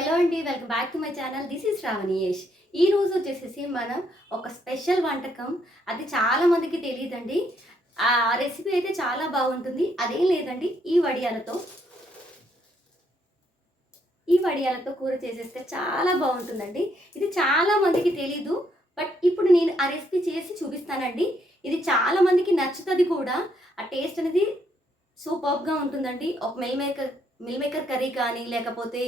Hello అండి, welcome back to my channel. This is శ్రావణియేష్. ఈ రోజు వచ్చేసేసి మనం ఒక స్పెషల్ వంటకం, అది చాలా మందికి తెలియదండి. ఆ రెసిపీ అయితే చాలా బాగుంటుంది. అదేం లేదండి, ఈ వడియాలతో కూర చేసేస్తే చాలా బాగుంటుందండి. ఇది చాలా మందికి తెలీదు. బట్ ఇప్పుడు నేను ఆ రెసిపీ చేసి చూపిస్తానండి. ఇది చాలా మందికి నచ్చుతుంది కూడా. ఆ టేస్ట్ అనేది సూపర్బ్‌గా ఉంటుందండి. ఒక మిల్ మేకర్ కర్రీ కానీ, లేకపోతే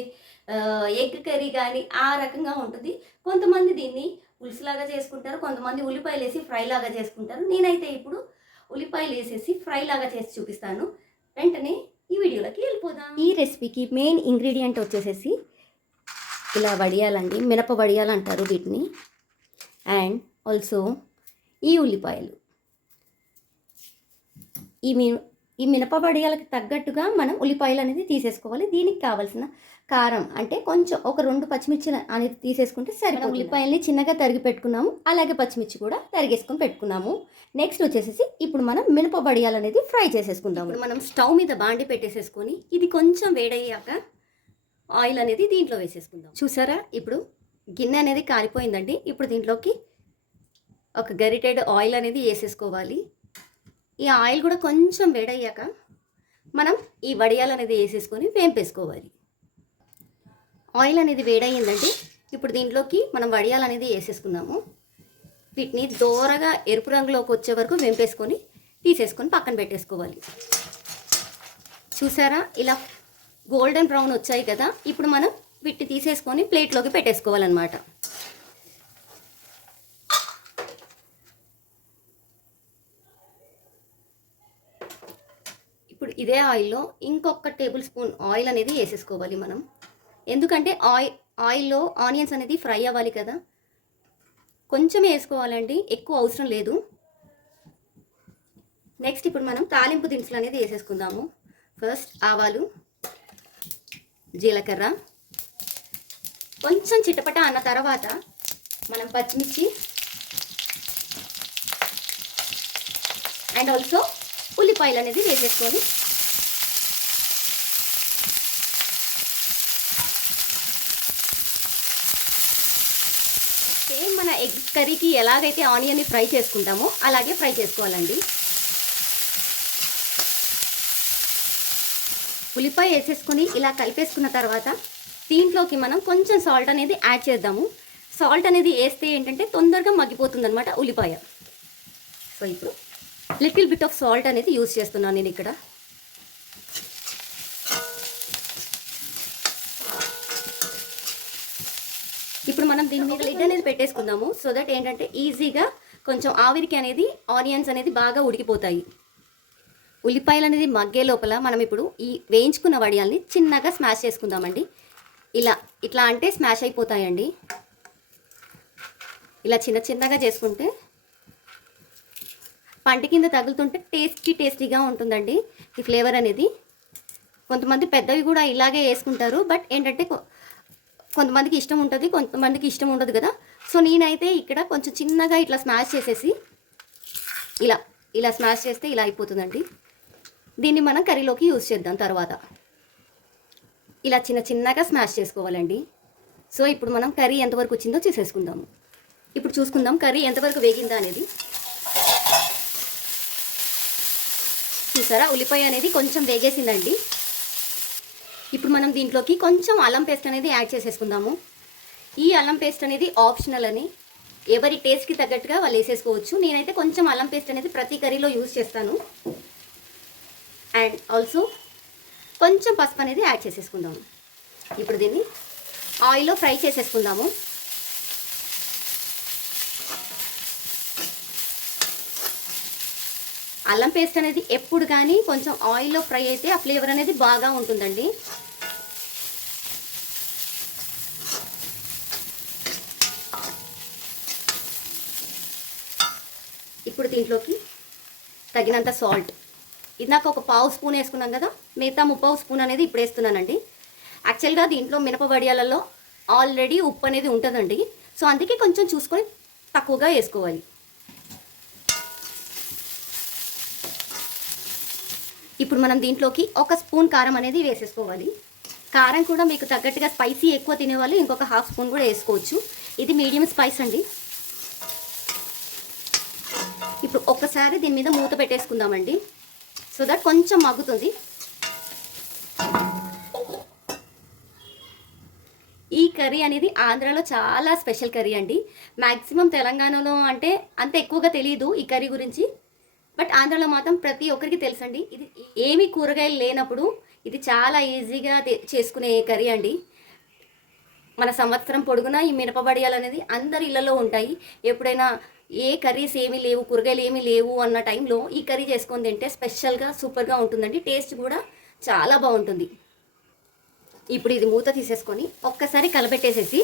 ఎగ్ కర్రీ కానీ ఆ రకంగా ఉంటుంది. కొంతమంది దీన్ని పులుసులాగా చేసుకుంటారు. కొంతమంది ఉల్లిపాయలేసి ఫ్రైలాగా చేసుకుంటారు. నేనైతే ఇప్పుడు ఉల్లిపాయలేసేసి ఫ్రైలాగా చేసి చూపిస్తాను. వెంటనే ఈ వీడియోలోకి వెళ్ళిపోదాం. ఈ రెసిపీకి మెయిన్ ఇంగ్రీడియంట్ వచ్చేసేసి ఇలా వడియాలండి. మినప వడియాలు అంటారు వీటిని. అండ్ ఆల్సో ఈ ఉల్లిపాయలు. ఈ మినప వడియాలకి తగ్గట్టుగా మనం ఉల్లిపాయలు అనేది తీసేసుకోవాలి. దీనికి కావాల్సిన కారం అంటే కొంచెం ఒక 2 పచ్చిమిర్చి అనేది తీసేసుకుంటే సరిపోతుంది. ఉల్లిపాయల్ని చిన్నగా తరిగి పెట్టుకున్నాము, అలాగే పచ్చిమిర్చి కూడా తరిగేసుకొని పెట్టుకున్నాము. నెక్స్ట్ వచ్చేసేసి ఇప్పుడు మనం మినప వడియాలు అనేది ఫ్రై చేసేసుకుందాము. ఇప్పుడు మనం స్టవ్ మీద బాండి పెట్టేసేసుకొని ఇది కొంచెం వేడయ్యాక ఆయిల్ అనేది దీంట్లో వేసేసుకుందాం. చూసారా, ఇప్పుడు గిన్నె అనేది కాలిపోయిందండి. ఇప్పుడు దీంట్లోకి ఒక గరిటెడ్ ఆయిల్ అనేది వేసేసుకోవాలి. ఈ ఆయిల్ కూడా కొంచెం వేడయ్యాక మనం ఈ వడియాలు అనేది వేసేసుకొని వేంపేసుకోవాలి. ఆయిల్ అనేది వేడయ్యిందండి. ఇప్పుడు దీంట్లోకి మనం వడియాలు అనేది వేసేసుకున్నాము. వీటిని దోరగా ఎరుపు రంగులోకి వచ్చే వరకు వేంపేసుకొని తీసేసుకొని పక్కన పెట్టేసుకోవాలి. చూసారా, ఇలా గోల్డెన్ బ్రౌన్ వచ్చాయి కదా. ఇప్పుడు మనం వీటిని తీసేసుకొని ప్లేట్లోకి పెట్టేసుకోవాలన్నమాట. ఇప్పుడు ఇదే ఆయిల్లో ఇంకొక టేబుల్ స్పూన్ ఆయిల్ అనేది వేసేసుకోవాలి మనం. ఎందుకంటే ఆయిల్లో ఆనియన్స్ అనేది ఫ్రై అవ్వాలి కదా. కొంచెం వేసుకోవాలండి, ఎక్కువ అవసరం లేదు. నెక్స్ట్ ఇప్పుడు మనం తాలింపు దినుసులు అనేది వేసేసుకుందాము. ఫస్ట్ ఆవాలు, జీలకర్ర కొంచెం చిటపట అన్న తర్వాత మనం పచ్చిమిర్చి అండ్ ఆల్సో ఉల్లిపాయలు అనేది వేసేసుకొని సేమ్ మన ఎగ్ కర్రీకి ఎలాగైతే ఆనియన్ని ఫ్రై చేసుకుంటామో అలాగే ఫ్రై చేసుకోవాలండి. ఉల్లిపాయ వేసేసుకొని ఇలా కలిపేసుకున్న తర్వాత దీంట్లోకి మనం కొంచెం సాల్ట్ అనేది యాడ్ చేద్దాము. సాల్ట్ అనేది వేస్తే ఏంటంటే తొందరగా మగ్గిపోతుంది అనమాట ఉల్లిపాయ. సో ఇప్పుడు లిటిల్ బిట్ ఆఫ్ సాల్ట్ అనేది యూజ్ చేస్తున్నాను నేను ఇక్కడ. ఇప్పుడు మనం దీని మీద లిడ్ అనేది పెట్టేసుకుందాము. సో దట్ ఏంటంటే ఈజీగా కొంచెం ఆవిరికి అనేది ఆనియన్స్ అనేది బాగా ఉడికిపోతాయి. ఉల్లిపాయలు అనేది మగ్గే లోపల మనం ఇప్పుడు ఈ వేయించుకున్న వడియాల్ని చిన్నగా స్మాష్ చేసుకుందామండి. ఇట్లా అంటే స్మాష్ అయిపోతాయండి. ఇలా చిన్నగా చేసుకుంటే పంటి కింద తగులుతుంటే టేస్టీగా ఉంటుందండి ఈ ఫ్లేవర్ అనేది. కొంతమంది పెద్దవి కూడా ఇలాగే వేసుకుంటారు. బట్ ఏంటంటే కొంతమందికి ఇష్టం ఉంటుంది, కొంతమందికి ఇష్టం ఉండదు కదా. సో నేనైతే ఇక్కడ కొంచెం చిన్నగా ఇట్లా స్మాష్ చేసేసి ఇలా స్మాష్ చేస్తే ఇలా అయిపోతుందండి. దీన్ని మనం కర్రీలోకి యూజ్ చేద్దాం తర్వాత. ఇలా చిన్నగా స్మాష్ చేసుకోవాలండి. సో ఇప్పుడు మనం కర్రీ ఎంతవరకు వచ్చిందో చూసేసుకుందాము. ఇప్పుడు చూసుకుందాం కర్రీ ఎంతవరకు వేగిందా అనేది. చూసారా, ఉల్లిపాయ అనేది కొంచెం వేగేసిందండి. ఇప్పుడు మనం దీంట్లోకి కొంచెం అల్లం పేస్ట్ అనేది యాడ్ చేసేసుకుందాము. ఈ అల్లం పేస్ట్ అనేది ఆప్షనల్ అని, ఎవరి టేస్ట్కి తగ్గట్టుగా వాళ్ళు వేసేసుకోవచ్చు. నేనైతే కొంచెం అల్లం పేస్ట్ అనేది ప్రతి కర్రీలో యూజ్ చేస్తాను. అండ్ ఆల్సో కొంచెం పసుపు అనేది యాడ్ చేసేసుకుందాము. ఇప్పుడు దీన్ని ఆయిల్లో ఫ్రై చేసేసుకుందాము. అల్లం పేస్ట్ అనేది ఎప్పుడు కానీ కొంచెం ఆయిల్లో ఫ్రై అయితే ఆ ఫ్లేవర్ అనేది బాగా ఉంటుందండి. ఇప్పుడు దీంట్లోకి తగినంత సాల్ట్, ఇది నాకు ఒక 1/2 స్పూన్ వేసుకున్నాం కదా, మిగతా 3/4 స్పూన్ అనేది ఇప్పుడు వేస్తున్నానండి. యాక్చువల్గా దీంట్లో మినప వడియాలలో ఆల్రెడీ ఉప్పు అనేది ఉంటుందండి. సో అందుకే కొంచెం చూసుకొని తక్కువగా వేసుకోవాలి. ఇప్పుడు మనం దీంట్లోకి 1 స్పూన్ కారం అనేది వేసేసుకోవాలి. కారం కూడా మీకు తగ్గట్టుగా స్పైసీ ఎక్కువ తినేవాళ్ళు ఇంకొక హాఫ్ స్పూన్ కూడా వేసుకోవచ్చు. ఇది మీడియం స్పైస్ అండి. ఇప్పుడు ఒక్కసారి దీని మీద మూత పెట్టేసుకుందామండి, సో దట్ కొంచెం మగ్గుతుంది. ఈ కర్రీ అనేది ఆంధ్రాలో చాలా స్పెషల్ కర్రీ అండి. మ్యాక్సిమం తెలంగాణలో అంటే అంత ఎక్కువగా తెలియదు ఈ కర్రీ గురించి, బట్ ఆంధ్రాలో మాత్రం ప్రతి ఒక్కరికి తెలుసండి. ఇది ఏమీ కూరగాయలు లేనప్పుడు ఇది చాలా ఈజీగా చేసుకునే కర్రీ అండి. మన సంవత్సరం పొడుగునా ఈ మినపబడియాలు అనేది అందరి ఇళ్లలో ఉంటాయి. ఎప్పుడైనా ఏ కర్రీస్ ఏమీ లేవు, కూరగాయలు ఏమీ లేవు అన్న టైంలో ఈ కర్రీ చేసుకొని తింటే స్పెషల్గా సూపర్గా ఉంటుందండి. టేస్ట్ కూడా చాలా బాగుంటుంది. ఇప్పుడు ఇది మూత తీసేసుకొని ఒక్కసారి కలపెట్టేసేసి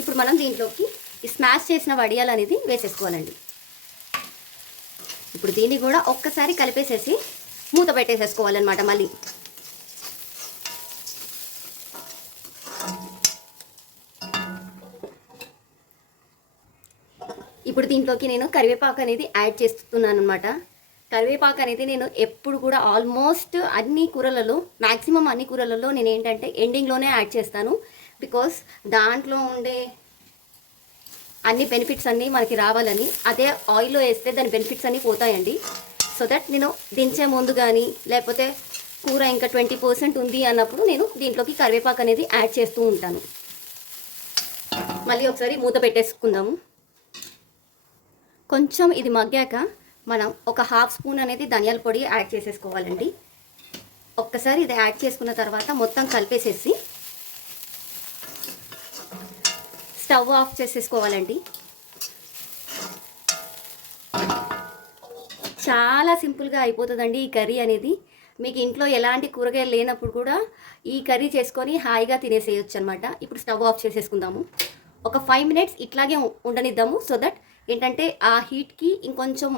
ఇప్పుడు మనం దీంట్లోకి ఈ స్మాష్ చేసిన వడియాలు అనేది వేసేసుకోవాలండి. ఇప్పుడు దీన్ని కూడా ఒక్కసారి కలిపేసేసి మూత పెట్టేసేసుకోవాలన్నమాట. మళ్ళీ ఇప్పుడు దీంట్లోకి నేను కరివేపాకు అనేది యాడ్ చేస్తున్నాను అనమాట. కరివేపాకు అనేది నేను ఎప్పుడు కూడా ఆల్మోస్ట్ అన్ని కూరలలో, మ్యాక్సిమం అన్ని కూరలలో నేను ఏంటంటే ఎండింగ్లోనే యాడ్ చేస్తాను. బికాస్ దాంట్లో ఉండే అన్ని బెనిఫిట్స్ అన్నీ మనకి రావాలని. అదే ఆయిల్లో వేస్తే దాని బెనిఫిట్స్ అన్నీ పోతాయండి. సో దట్ నేను దించే ముందు కానీ లేకపోతే కూర ఇంకా 20% ఉంది అన్నప్పుడు నేను దీంట్లోకి కరివేపాకు అనేది యాడ్ చేస్తూ ఉంటాను. మళ్ళీ ఒకసారి మూత పెట్టేసుకుందాము. కొంచెం ఇది మగ్గాక మనం ఒక హాఫ్ స్పూన్ అనేది ధనియాల పొడి యాడ్ చేసేసుకోవాలండి. ఒక్కసారి ఇది యాడ్ చేసుకున్న తర్వాత మొత్తం కలిపేసేసి స్టవ్ ఆఫ్ చేసేసుకోవాలండి. చాలా సింపుల్గా అయిపోతుందండి ఈ కర్రీ అనేది. మీకు ఇంట్లో ఎలాంటి కూరగాయలు లేనప్పుడు కూడా ఈ కర్రీ చేసుకొని హాయిగా తినేసేయచ్చు అనమాట. ఇప్పుడు స్టవ్ ఆఫ్ చేసేసుకుందాము. ఒక 5 minutes ఇట్లాగే ఉండనిద్దాము. సో దట్ ఏంటంటే ఆ హీట్కి ఇంకొంచెం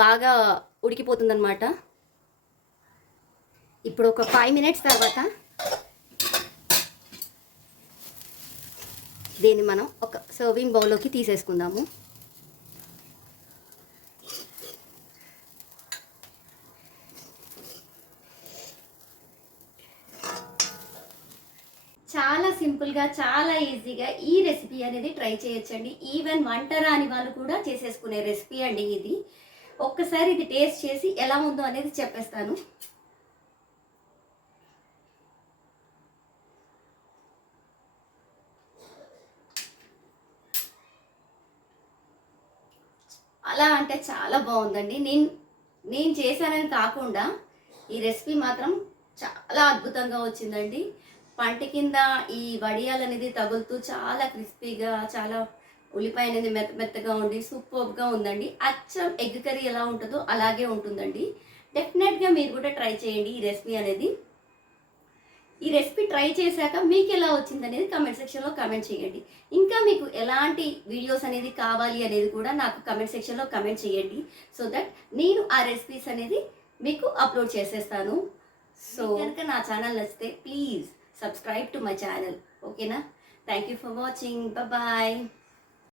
బాగా ఉడికిపోతుందన్నమాట. ఇప్పుడు ఒక 5 minutes తర్వాత దీన్ని మనం ఒక సర్వింగ్ బౌల్లోకి తీసేసుకుందాము. చాలా సింపుల్గా, చాలా ఈజీగా ఈ రెసిపీ అనేది ట్రై చేయొచ్చండి. ఈవెన్ వంట రాని వాళ్ళు కూడా చేసేసుకునే రెసిపీ అండి ఇది. ఒక్కసారి ఇది టేస్ట్ చేసి ఎలా ఉందో అనేది చెప్పేస్తాను. అలా అంటే చాలా బాగుందండి. నేను చేశానని కాకుండా ఈ రెసిపీ మాత్రం చాలా అద్భుతంగా వచ్చిందండి. పంట కింద ఈ వడియాలు అనేది తగులుతూ చాలా క్రిస్పీగా, చాలా ఉల్లిపాయ అనేది మెత్తగా ఉండి సూపర్గా ఉందండి. అచ్చం ఎగ్ కర్రీ ఎలా ఉంటుందో అలాగే ఉంటుందండి. డెఫినెట్గా మీరు కూడా ట్రై చేయండి ఈ రెసిపీ అనేది. ఈ రెసిపీ ట్రై చేశాక మీకు ఎలా వచ్చింది అనేది కామెంట్ సెక్షన్లో కామెంట్ చేయండి. ఇంకా మీకు ఎలాంటి వీడియోస్ అనేది కావాలి అనేది కూడా నాకు కామెంట్ సెక్షన్లో కామెంట్ చేయండి. సో దట్ నేను ఆ రెసిపీస్ అనేది మీకు అప్లోడ్ చేసేస్తాను. సో కనుక నా ఛానల్ నచ్చితే please subscribe to my channel. Okay na? Thank you for watching. Bye bye.